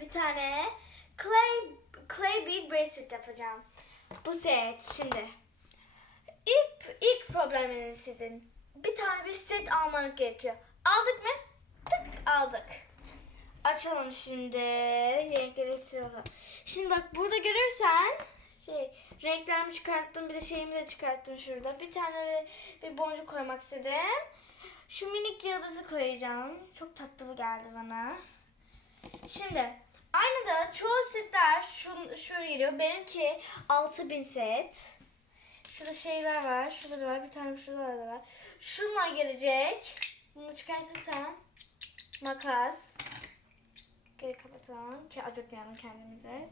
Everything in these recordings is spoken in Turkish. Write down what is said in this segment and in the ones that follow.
bir tane clay clay bead bracelet yapacağım. Bu set şimdi. İlk, ilk probleminiz sizin. Bir tane bir set almanız gerekiyor. Aldık mı? Tık aldık. Açalım şimdi. Renkleri hepsine bakalım. Şimdi bak burada görürsen şey renklerimi çıkarttım bir de şeyimi de çıkarttım şurada. Bir tane bir, bir boncuk koymak istedim. Şu minik yıldızı koyacağım. Çok tatlı geldi bana. Şimdi çoğu setler şu, şuraya geliyor. Benimki 6000 set. Şurada şeyler var. Şurada da var. Bir tane şurada da var. Şunlar gelecek. Bunu çıkartırsan makas. Geri kapatalım ki acıtmayalım kendimize.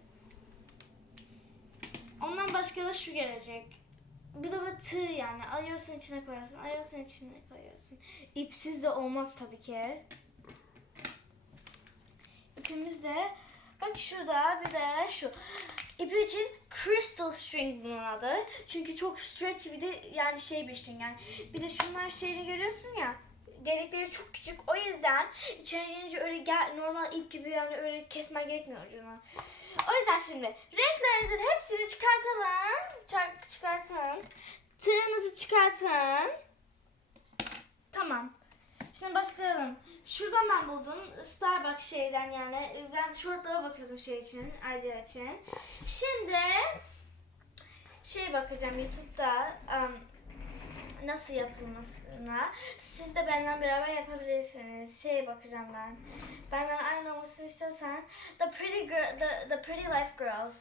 Ondan başka da şu gelecek. Bir de böyle tığ yani. Alıyorsun içine koyarsın. Alıyorsun içine koyuyorsun. İpsiz de olmaz tabii ki. İpimiz de bak şurada bir de şu. İpi için crystal string bunun adı. Çünkü çok stretch bir de yani şey bir string yani. Bir de şunlar şeyini görüyorsun ya. Delikleri çok küçük. O yüzden içeri girince öyle gel, normal ip gibi yani öyle kesmen gerekmiyor ucunu. O yüzden şimdi renklerinizin hepsini çıkartalım. Çıkartın. Tığınızı çıkartın. Başlayalım. Şuradan ben buldum. Starbucks şeyden yani. Ben shortlara bakıyordum şey için. Idea için. Şimdi şey bakacağım YouTube'da um, nasıl yapılmasına. Siz de benden beraber yapabilirsiniz. Şey bakacağım ben. Benden aynı olmasını istiyorsan The Pretty Girl, The, the Pretty Life Girls.